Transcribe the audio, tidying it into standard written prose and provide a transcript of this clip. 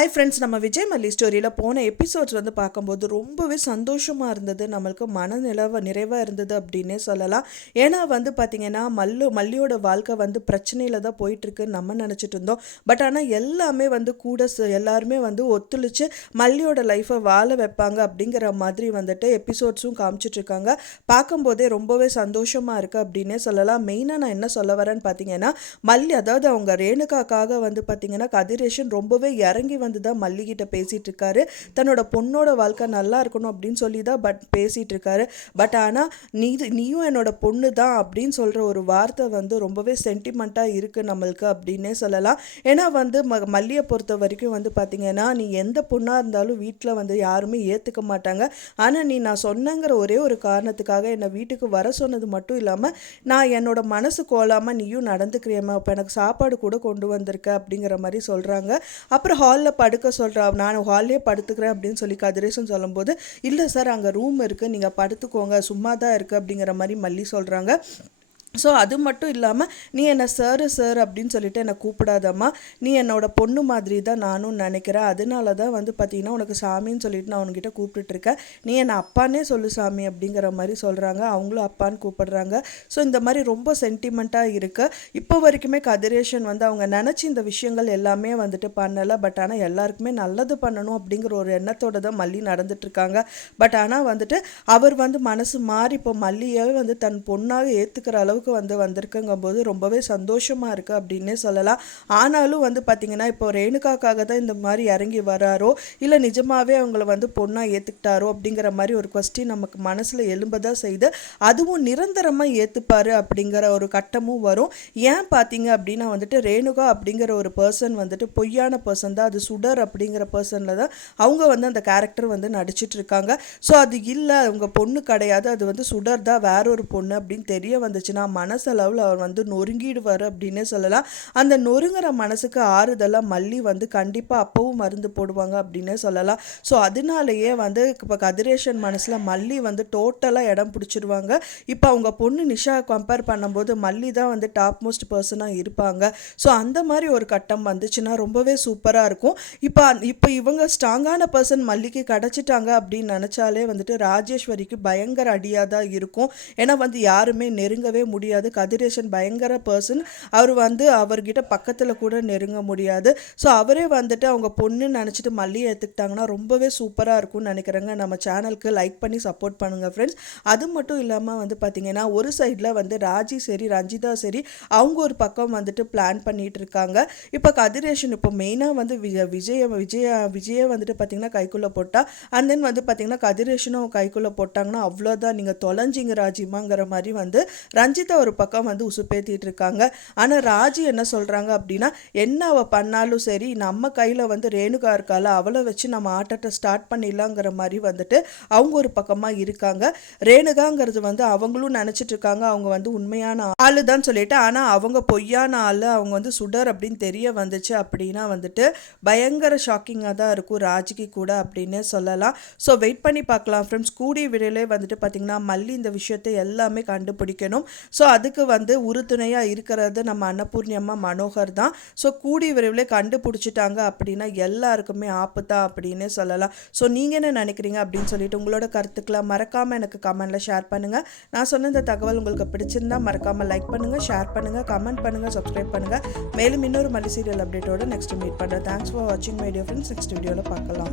Hi friends, நம்ம விஜய் மல்லி ஸ்டோரியில் போன எபிசோட்ஸ் வந்து பார்க்கும்போது ரொம்பவே சந்தோஷமாக இருந்தது, நம்மளுக்கு நிறைவாக இருந்தது அப்படின்னே சொல்லலாம். ஏன்னா வந்து பார்த்திங்கன்னா மல்லியோட வாழ்க்கை வந்து பிரச்சனையில் தான் போயிட்டுருக்குன்னு நம்ம நினச்சிட்டு இருந்தோம். பட் ஆனால் எல்லாமே வந்து எல்லாருமே வந்து ஒத்துழைச்சு மல்லியோட லைஃப்பை வாழ வைப்பாங்க அப்படிங்கிற மாதிரி வந்துட்டு எபிசோட்ஸும் காமிச்சிட்ருக்காங்க. பார்க்கும்போதே ரொம்பவே சந்தோஷமாக இருக்குது அப்படின்னே சொல்லலாம். மெயினாக நான் என்ன சொல்ல வரேன்னு பார்த்தீங்கன்னா, மல்லி அதாவது அவங்க ரேணுகாக்காக வந்து பார்த்திங்கன்னா கதிரேஷன் ரொம்பவே இறங்கி வந்து தான் மல்லிகிட்ட பேசிகிட்டு இருக்காரு. தன்னோட பொண்ணோட வாழ்க்கை நல்லா இருக்கணும் அப்படின்னு சொல்லி தான் பேசிகிட்டு இருக்காரு. பட் ஆனால் நீயும் என்னோட பொண்ணு தான் அப்படின்னு சொல்கிற ஒரு வார்த்தை வந்து ரொம்பவே சென்டிமெண்ட்டாக இருக்குது நம்மளுக்கு அப்படின்னே சொல்லலாம். ஏன்னா வந்து மல்லியை பொறுத்த வரைக்கும் வந்து பார்த்திங்கன்னா, நீ எந்த பொண்ணாக இருந்தாலும் வீட்டில் வந்து யாருமே ஏற்றுக்க மாட்டாங்க. ஆனால் நான் சொன்னங்கிற ஒரே ஒரு காரணத்துக்காக என்னை வீட்டுக்கு வர சொன்னது மட்டும் இல்லாமல் நான் என்னோட மனசு கோலாமல் நீயும் நடந்துக்கிறியம்மா, இப்போ எனக்கு சாப்பாடு கூட கொண்டு வந்திருக்க அப்படிங்கிற மாதிரி சொல்கிறாங்க. அப்புறம் ஹாலில் படுக்க சொல்கிறா, நான் ஹால்லே படுத்துக்கிறேன் அப்படின்னு சொல்லி கதிரேசன் சொல்லும்போது, இல்லை சார் அங்கே ரூம் இருக்குது, நீங்கள் படுத்துக்கோங்க, சும்மா தான் இருக்குது அப்படிங்கிற மாதிரி மல்லி சொல்கிறாங்க. ஸோ அது மட்டும் இல்லாமல், நீ என்னை சார் அப்படின்னு சொல்லிட்டு என்னை கூப்பிடாதம்மா, நீ என்னோட பொண்ணு மாதிரி தான் நானும் நினைக்கிறேன், அதனால தான் வந்து பார்த்திங்கன்னா உனக்கு சாமின்னு சொல்லிட்டு நான் உனக்கிட்ட கூப்பிட்டுட்ருக்கேன், நீ என்னை அப்பானே சொல்லு சாமி அப்படிங்கிற மாதிரி சொல்கிறாங்க. அவங்களும் அப்பான்னு கூப்பிடுறாங்க. ஸோ இந்த மாதிரி ரொம்ப சென்டிமெண்ட்டாக இருக்குது. இப்போ வரைக்குமே கதிரேஷன் வந்து அவங்க நினச்சி இந்த விஷயங்கள் எல்லாமே வந்துட்டு பண்ணலை. பட் ஆனால் எல்லாருக்குமே நல்லது பண்ணணும் அப்படிங்கிற ஒரு எண்ணத்தோடு தான் மல்லி நடந்துட்டுருக்காங்க. பட் ஆனால் வந்துட்டு அவர் வந்து மனசு மாறி இப்போ மல்லியாவே வந்து தன் பொண்ணாக ஏற்றுக்கிற அளவுக்கு வந்து வந்திருக்குங்கும்போது ரொம்பவே சந்தோஷமாக இருக்குது அப்படின்னே சொல்லலாம். ஆனாலும் வந்து பார்த்திங்கன்னா, இப்போ ரேணுகாக்காக தான் இந்த மாதிரி இறங்கி வராரோ இல்லை நிஜமாகவே அவங்கள வந்து பொண்ணாக ஏற்றுக்கிட்டாரோ அப்படிங்கிற மாதிரி ஒரு கொஸ்டின் நமக்கு மனசில் எழும்பதான் செய்து, அதுவும் நிரந்தரமாக ஏற்றுப்பார் அப்படிங்கிற ஒரு கட்டமும் வரும். ஏன் பார்த்தீங்க அப்படின்னா வந்துட்டு ரேணுகா அப்படிங்கிற ஒரு பர்சன் வந்துட்டு பொய்யான பர்சன் தான், அது சுடர் அப்படிங்கிற பர்சனில் தான் அவங்க வந்து அந்த கேரக்டர் வந்து நடிச்சிட்டு இருக்காங்க. ஸோ அது இல்லை, அவங்க பொண்ணு கிடையாது, அது வந்து சுடர் தான், வேற ஒரு பொண்ணு அப்படின்னு தெரிய வந்துச்சுன்னா மனசளவில் அவர் வந்து நொறுங்கிடுவார் அப்படின்னே சொல்லலாம். அந்த நொறுங்குற மனசுக்கு ஆறுதலாக மல்லி வந்து கண்டிப்பாக அப்பவும் மருந்து போடுவாங்க அப்படின்னே சொல்லலாம். ஸோ அதனாலேயே வந்து இப்போ கதிரேஷன் மனசில் மல்லி வந்து டோட்டலாக இடம் பிடிச்சிருவாங்க. இப்போ அவங்க பொண்ணு நிஷா கம்பேர் பண்ணும்போது மல்லி தான் வந்து டாப் மோஸ்ட் பர்சனாக இருப்பாங்க. ஸோ அந்த மாதிரி ஒரு கட்டம் வந்துச்சுன்னா ரொம்பவே சூப்பராக இருக்கும். இப்போ இவங்க ஸ்ட்ராங்கான பர்சன் மல்லிக்கு கிடச்சிட்டாங்க அப்படின்னு நினச்சாலே வந்துட்டு ராஜேஸ்வரிக்கு பயங்கர அடியாக தான் இருக்கும். ஏன்னா வந்து யாருமே நெருங்கவே முடியாது. கதிரேசன் பயங்கர பர்சன், அவர் வந்து அவர்கிட்ட பக்கத்தில் கூட நெருங்க முடியாது. ஸோ அவரே வந்துட்டு அவங்க பொண்ணுன்னு நினச்சிட்டு மல்லியை ஏற்றுக்கிட்டாங்கன்னா ரொம்பவே சூப்பராக இருக்கும்னு நினைக்கிறேங்க. நம்ம சேனலுக்கு லைக் பண்ணி சப்போர்ட் பண்ணுங்கள் ஃப்ரெண்ட்ஸ். அது மட்டும் இல்லாமல் வந்து பார்த்திங்கன்னா, ஒரு சைடில் வந்து ராஜி சரி ரஞ்சிதா சரி அவங்க ஒரு பக்கம் வந்துட்டு பிளான் பண்ணிகிட்டு இருக்காங்க. இப்போ கதிரேசன் இப்போ மெயினாக வந்து விஜய வந்துட்டு பார்த்திங்கன்னா கைக்குள்ளே போட்டால், அண்ட் தென் வந்து பார்த்திங்கன்னா கதிரேசனும் கைக்குள்ளே போட்டாங்கன்னா அவ்வளோதான், நீங்கள் தொலைஞ்சிங்க ராஜிமாங்கிற மாதிரி வந்து ரஞ்சிதா ஒரு பக்கம் வந்து உசுப்பேத்திட்டு இருக்காங்க. ஆனால் ராஜி என்ன சொல்கிறாங்க அப்படின்னா, என்ன அவள் பண்ணாலும் சரி நம்ம கையில் வந்து ரேணுகா இருக்கால, அவளை வச்சு நம்ம ஆட்டத்தை ஸ்டார்ட் பண்ணிடலாங்கிற மாதிரி வந்துட்டு அவங்க ஒரு பக்கமாக இருக்காங்க. ரேணுகாங்கிறது வந்து அவங்களும் நினச்சிட்டு இருக்காங்க அவங்க வந்து உண்மையான ஆளு தான் சொல்லிட்டு, ஆனால் அவங்க பொய்யான ஆள், அவங்க வந்து சுடர் அப்படின்னு தெரிய வந்துச்சு அப்படின்னா வந்துட்டு பயங்கர ஷாக்கிங்காக தான் இருக்கும் ராஜிக்கு கூட அப்படின்னே சொல்லலாம். ஸோ வெயிட் பண்ணி பார்க்கலாம் ஃப்ரெண்ட்ஸ். கூடிய விரையிலே வந்துட்டு பார்த்திங்கன்னா மல்லி இந்த விஷயத்தை எல்லாமே கண்டுபிடிக்கணும். ஸோ அதுக்கு வந்து உறுதுணையாக இருக்கிறது நம்ம அன்னபூர்ணி அம்மா மனோகர் தான். ஸோ கூடிய விரைவில் கண்டுபிடிச்சிட்டாங்க அப்படின்னா எல்லாருக்குமே ஆப்பு தான் அப்படின்னே சொல்லலாம். ஸோ நீங்கள் என்ன நினைக்கிறீங்க அப்படின்னு சொல்லிட்டு உங்களோட கருத்துக்களை மறக்காமல் எனக்கு கமெண்ட்டில் ஷேர் பண்ணுங்கள். நான் சொன்ன இந்த தகவல் உங்களுக்கு பிடிச்சிருந்தால் மறக்காமல் லைக் பண்ணுங்கள், ஷேர் பண்ணுங்கள், கமெண்ட் பண்ணுங்கள், சப்ஸ்கிரைப் பண்ணுங்கள். மேலும் இன்னொரு மல்லி சீரியல் அப்டேட்டோட நெக்ஸ்ட் மீட் பண்ணுறேன். தேங்க்ஸ் ஃபார் வாட்சிங் மை டியர் ஃப்ரெண்ட்ஸ். நெக்ஸ்ட் வீடியோவில் பார்க்கலாம்.